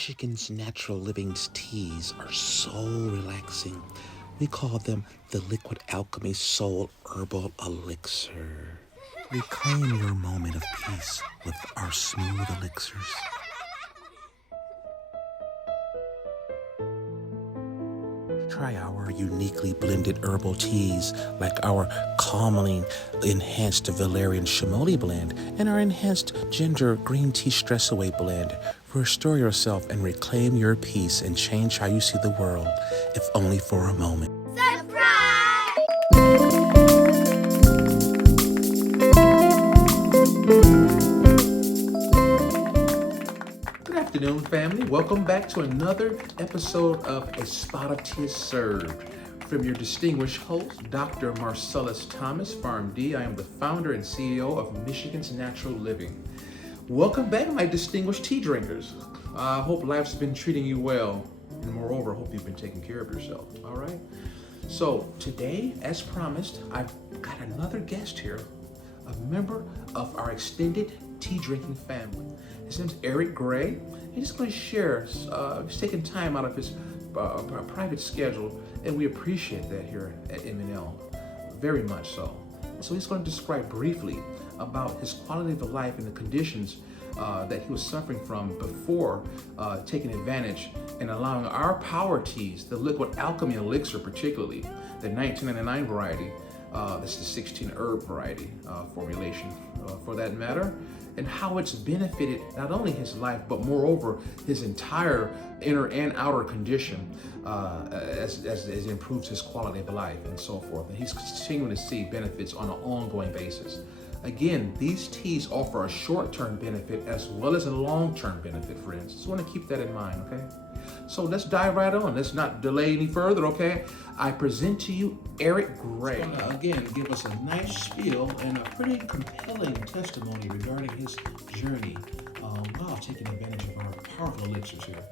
Michigan's natural living's teas are so relaxing. We call them the Liquid Alchemy Soul Herbal Elixir. Reclaim your moment of peace with our smooth elixirs. Try our uniquely blended herbal teas like our calming enhanced valerian chamomile blend and our enhanced ginger green tea stress away blend. Restore yourself and reclaim your peace and change how you see the world, if only for a moment. Good afternoon, family. Welcome back to another episode of A Spot of Tea Served. From your distinguished host, Dr. Marcellus Thomas, PharmD. I am the founder and CEO of Michigan's Natural Living. Welcome back, my distinguished tea drinkers. I hope life's been treating you well, and moreover, hope you've been taking care of yourself, all right? So today, as promised, I've got another guest here, a member of our extended tea drinking family. His name's Eric Gray. He's going to share, he's taking time out of his private schedule, and we appreciate that here at MNL, very much so. So he's going to describe briefly about his quality of life and the conditions that he was suffering from before taking advantage and allowing our power teas, the Liquid Alchemy Elixir particularly, the 1999 variety, that's the 16 herb variety formulation for that matter, and how it's benefited not only his life, but moreover, his entire inner and outer condition as it improves his quality of life and so forth. And he's continuing to see benefits on an ongoing basis. Again, these teas offer a short-term benefit as well as a long-term benefit, friends. Just want to keep that in mind, okay? So let's dive right on. Let's not delay any further, okay? I present to you Eric Gray. He's gonna, again, give us a nice spiel and a pretty compelling testimony regarding his journey while taking advantage of our powerful elixirs here.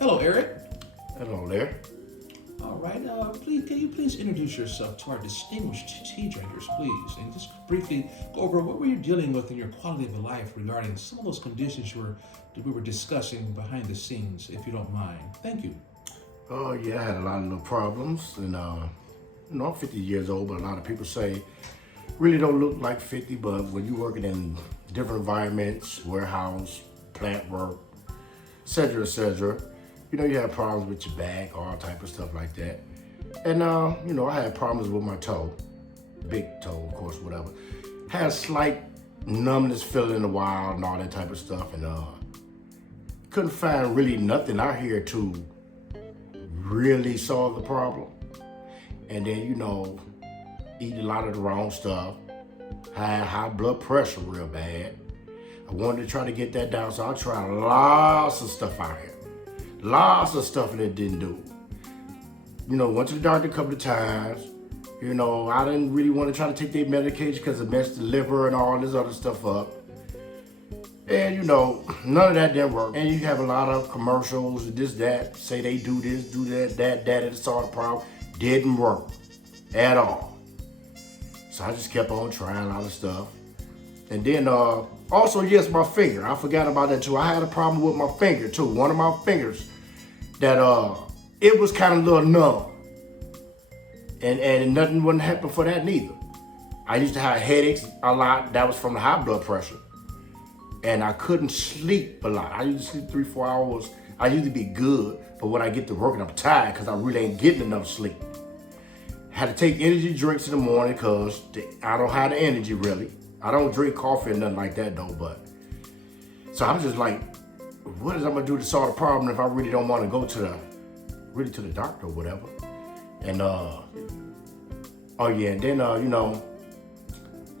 Hello, Eric. Hello there. All right, can you please introduce yourself to our distinguished tea drinkers, please, and just briefly go over what were you dealing with in your quality of life regarding some of those conditions we were discussing behind the scenes, if you don't mind. Thank you. Oh yeah, I had a lot of little problems, and I'm 50 years old, but a lot of people say really don't look like 50. But when you're working in different environments, warehouse, plant work, etc., you have problems with your back, all type of stuff like that. And I had problems with my toe, big toe, of course, whatever. Had slight numbness feeling in the wild and all that type of stuff, and couldn't find really nothing out here to really solve the problem. And then, eat a lot of the wrong stuff, had high blood pressure real bad. I wanted to try to get that down, so I tried lots of stuff out here. Lots of stuff and it didn't do. Went to the doctor a couple of times. I didn't really want to try to take their medication because it messed the liver and all this other stuff up. And none of that didn't work. And you have a lot of commercials and this, that, say they do this, do that, and it solved the problem. Didn't work at all. So I just kept on trying a lot of stuff. And then also, yes, my finger. I forgot about that too. I had a problem with my finger too. One of my fingers that it was kind of a little numb. And nothing wouldn't happen for that neither. I used to have headaches a lot. That was from the high blood pressure. And I couldn't sleep a lot. I used to sleep 3-4 hours. I used to be good, but when I get to work and I'm tired because I really ain't getting enough sleep. Had to take energy drinks in the morning because I don't have the energy really. I don't drink coffee or nothing like that though, but. So I was just like, what is I gonna do to solve the problem if I really don't want to go to the doctor or whatever? And oh yeah, and then the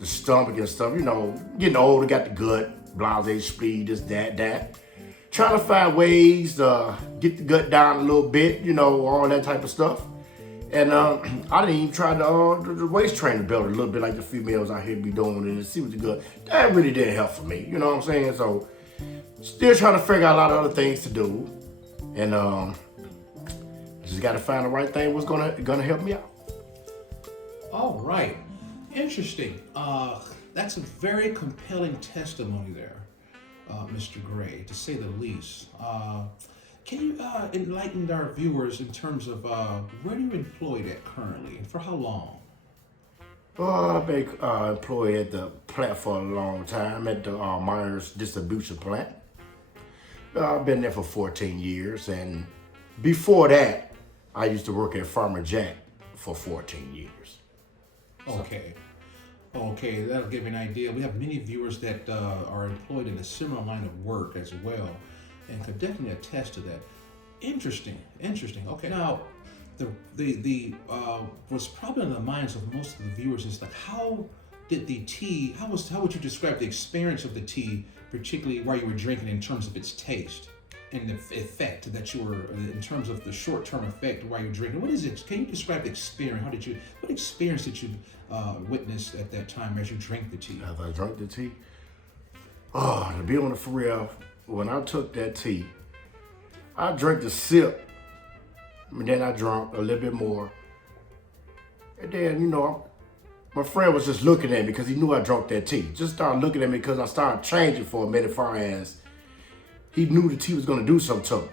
stomach and stuff, getting older, got the gut, blase, speed, this, that. Trying to find ways to get the gut down a little bit, all that type of stuff. And I didn't even try the waist trainer belt a little bit like the females out here be doing and see what's good. That really didn't help for me, you know what I'm saying? So still trying to figure out a lot of other things to do. And just got to find the right thing what's gonna help me out. All right, interesting. That's a very compelling testimony there, Mr. Gray, to say the least. Can you enlighten our viewers in terms of where you're employed at currently and for how long? I've been employed at the plant for a long time at the Myers distribution plant. I've been there for 14 years, and before that, I used to work at Farmer Jack for 14 years. Okay. Okay, that'll give you an idea. We have many viewers that are employed in a similar line of work as well, and could definitely attest to that. Interesting, interesting. Okay, now the was probably in the minds of most of the viewers is like, how did the tea? How would you describe the experience of the tea, particularly while you were drinking, in terms of its taste and the effect that you were, in terms of the short-term effect while you're drinking? What is it? Can you describe the experience? What experience did you witness at that time as you drank the tea? As I drank the tea, to be on the for real, when I took that tea, I drank a sip, and then I drank a little bit more, and then my friend was just looking at me because he knew I drank that tea. Just started looking at me because I started changing for a minute, far as he knew the tea was gonna do something to me.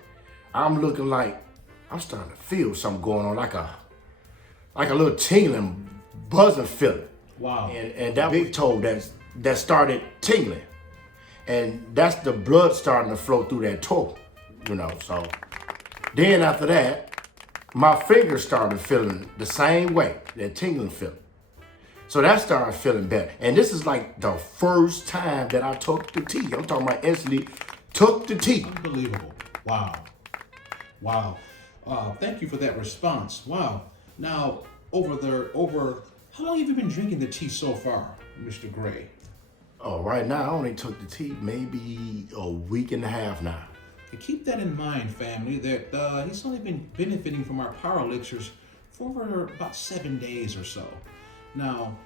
I'm looking like I'm starting to feel something going on, like a little tingling, buzzing feeling. Wow. And that big toe that started tingling. And that's the blood starting to flow through that toe, So then after that, my fingers started feeling the same way, that tingling feeling. So that started feeling better. And this is like the first time that I took the tea. I'm talking about instantly took the tea. Unbelievable. Wow. Wow. Thank you for that response. Wow. Now, how long have you been drinking the tea so far, Mr. Gray? Oh, right now I only took the tea maybe a week and a half now. And keep that in mind, family, that he's only been benefiting from our power elixirs for over about 7 days or so. Now,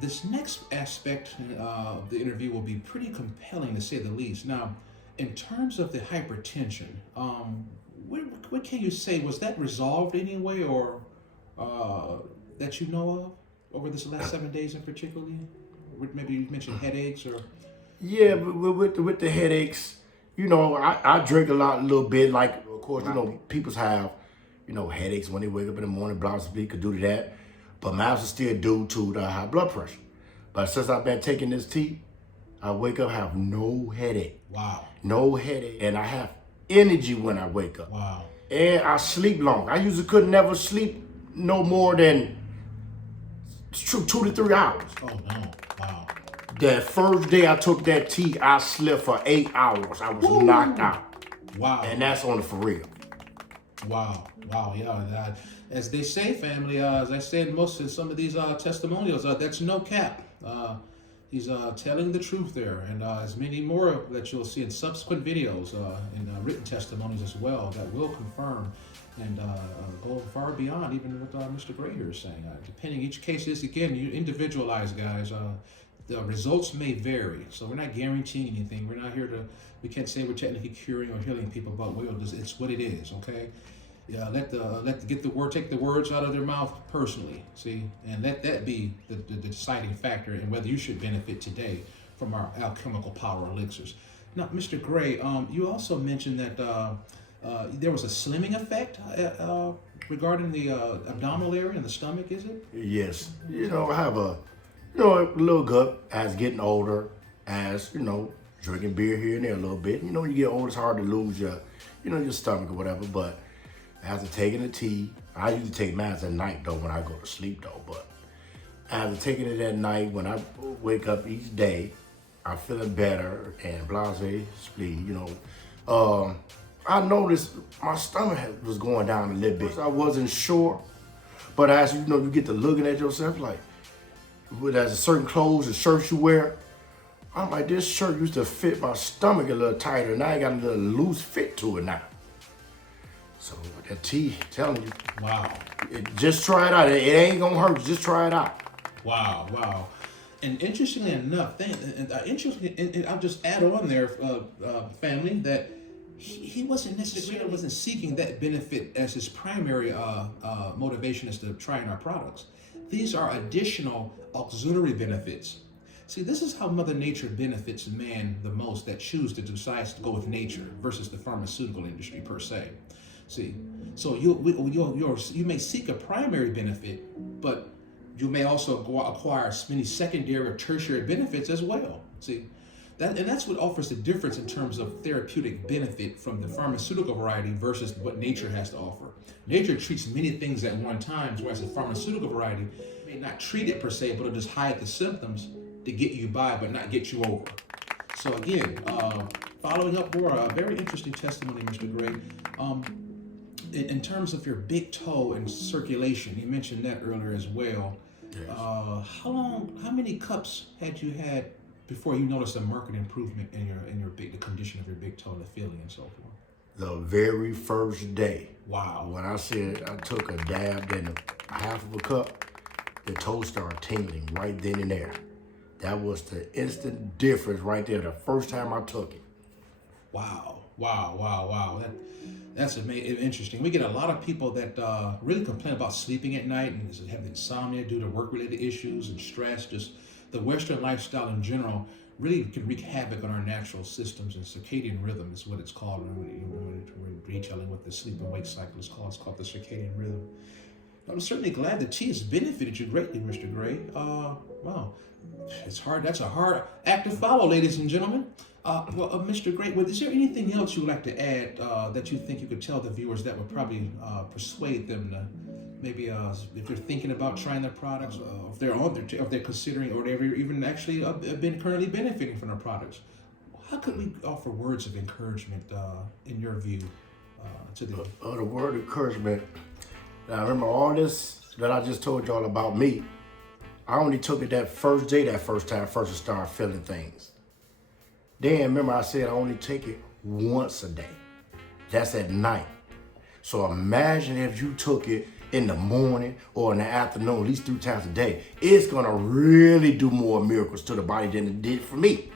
this next aspect of the interview will be pretty compelling, to say the least. Now, in terms of the hypertension, what can you say? Was that resolved anyway, or that you know of over this last 7 days in particular? Maybe you mentioned headaches or... Yeah, with the headaches, I drink a little bit. Like, of course, people have, headaches when they wake up in the morning, blah, blah, could do that. But mine is still due to the high blood pressure. But since I've been taking this tea, I wake up, have no headache. Wow. No headache. And I have energy when I wake up. Wow. And I sleep long. I usually could never sleep no more than 2 to 3 hours. Oh, no. Wow. The first day I took that tea, I slept for 8 hours. I was knocked out. Wow. And that's on the for real. Wow. Wow. Yeah. As they say, family, as I said in some of these testimonials, that's no cap. He's telling the truth there, and as many more that you'll see in subsequent videos and written testimonies as well that will confirm and go far beyond even what Mr. Gray here is saying. Depending, each case is, again, you individualize, guys. The results may vary, so we're not guaranteeing anything. We're not here we can't say we're technically curing or healing people, but it's what it is, okay? Yeah, take the words out of their mouth personally, see, and let that be the deciding factor in whether you should benefit today from our alchemical power elixirs. Now, Mr. Gray, you also mentioned that there was a slimming effect regarding the abdominal area and the stomach, is it? Yes. I have a little gut as getting older, as, drinking beer here and there a little bit. When you get older, it's hard to lose your stomach or whatever, but after taking the tea, I usually take mine at night though when I go to sleep though, but after taking it at night, when I wake up each day, I'm feeling better and blase, spleen, I noticed my stomach was going down a little bit. I wasn't sure, but as you get to looking at yourself, like, there's certain clothes and shirts you wear, I'm like, this shirt used to fit my stomach a little tighter, now I got a little loose fit to it now. So that tea, telling you. Wow. Just try it out. It ain't gonna hurt you. Just try it out. Wow, wow. And interestingly enough, I'll just add on there, family, that he wasn't necessarily seeking that benefit as his primary motivation as to trying our products. These are additional auxiliary benefits See, this is how Mother Nature benefits man the most that choose to decide to go with nature versus the pharmaceutical industry per se. See, so you may seek a primary benefit, but you may also acquire many secondary or tertiary benefits as well. See, that's what offers the difference in terms of therapeutic benefit from the pharmaceutical variety versus what nature has to offer. Nature treats many things at one time, whereas the pharmaceutical variety may not treat it per se, but it'll just hide the symptoms to get you by, but not get you over. So again, following up for a very interesting testimony, Mr. Gray. In terms of your big toe and circulation, you mentioned that earlier as well. Yes. How many cups had you had before you noticed a marked improvement in the condition of your big toe, the feeling and so forth? The very first day. Wow. When I said I took a dab, then half of a cup, the toe started tingling right then and there. That was the instant difference right there, the first time I took it. Wow. That's amazing. Interesting. We get a lot of people that really complain about sleeping at night and have insomnia due to work-related issues and stress. Just the Western lifestyle in general really can wreak havoc on our natural systems, and circadian rhythm is what it's called. We're detailing what the sleep and wake cycle is called. It's called the circadian rhythm. I'm certainly glad the tea has benefited you greatly, Mr. Gray. Wow, it's hard. That's a hard act to follow, ladies and gentlemen. Mr. Gray, is there anything else you would like to add that you think you could tell the viewers that would probably persuade them to maybe if they're thinking about trying their products, if they're considering, or they've even actually been currently benefiting from their products? How could we offer words of encouragement in your view to them? The word encouragement. Now remember all this that I just told y'all about me. I only took it that first day, that first time, first to start feeling things. Then remember I said I only take it once a day. That's at night. So imagine if you took it in the morning or in the afternoon, at least 3 times a day. It's gonna really do more miracles to the body than it did for me.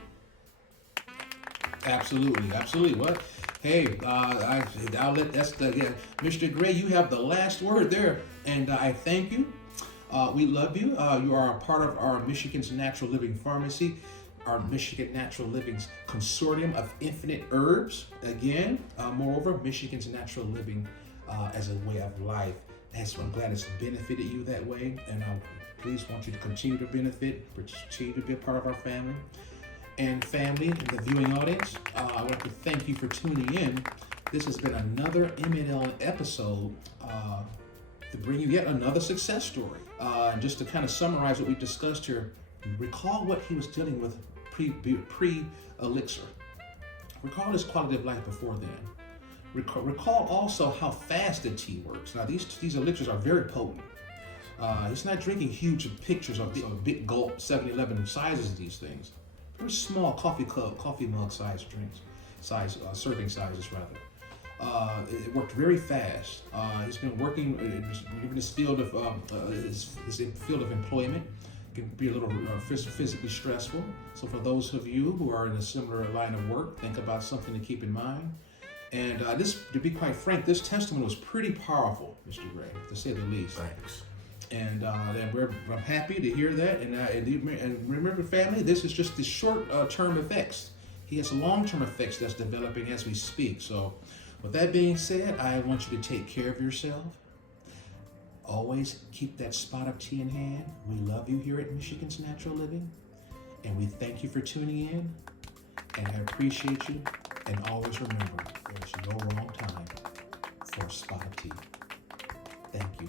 Absolutely. What? Hey, I'll let Mr. Gray, you have the last word there, and I thank you. We love you. You are a part of our Michigan's Natural Living Pharmacy, our Michigan Natural Living's consortium of infinite herbs. Again, moreover, Michigan's Natural Living as a way of life. I'm glad it's benefited you that way, and I please want you to continue to benefit, continue to be a part of our family. And family, the viewing audience, I want to thank you for tuning in. This has been another MNL episode to bring you yet another success story. Just to kind of summarize what we discussed here, recall what he was dealing with pre-ELIXIR. Recall his quality of life before then. Recall also how fast the tea works. Now these elixirs are very potent. He's not drinking huge pictures of big gulp 7-Eleven sizes of these things. Very small coffee mug size serving sizes rather. It worked very fast. He's been working in his field of employment. It can be a little physically stressful. So for those of you who are in a similar line of work, think about something to keep in mind. And to be quite frank, this testimony was pretty powerful, Mr. Gray, to say the least. Thanks. And I'm happy to hear that. And remember, family, this is just the short-term effects. He has long-term effects that's developing as we speak. So with that being said, I want you to take care of yourself. Always keep that spot of tea in hand. We love you here at Michigan's Natural Living. And we thank you for tuning in. And I appreciate you. And always remember, there's no wrong time for a spot of tea. Thank you.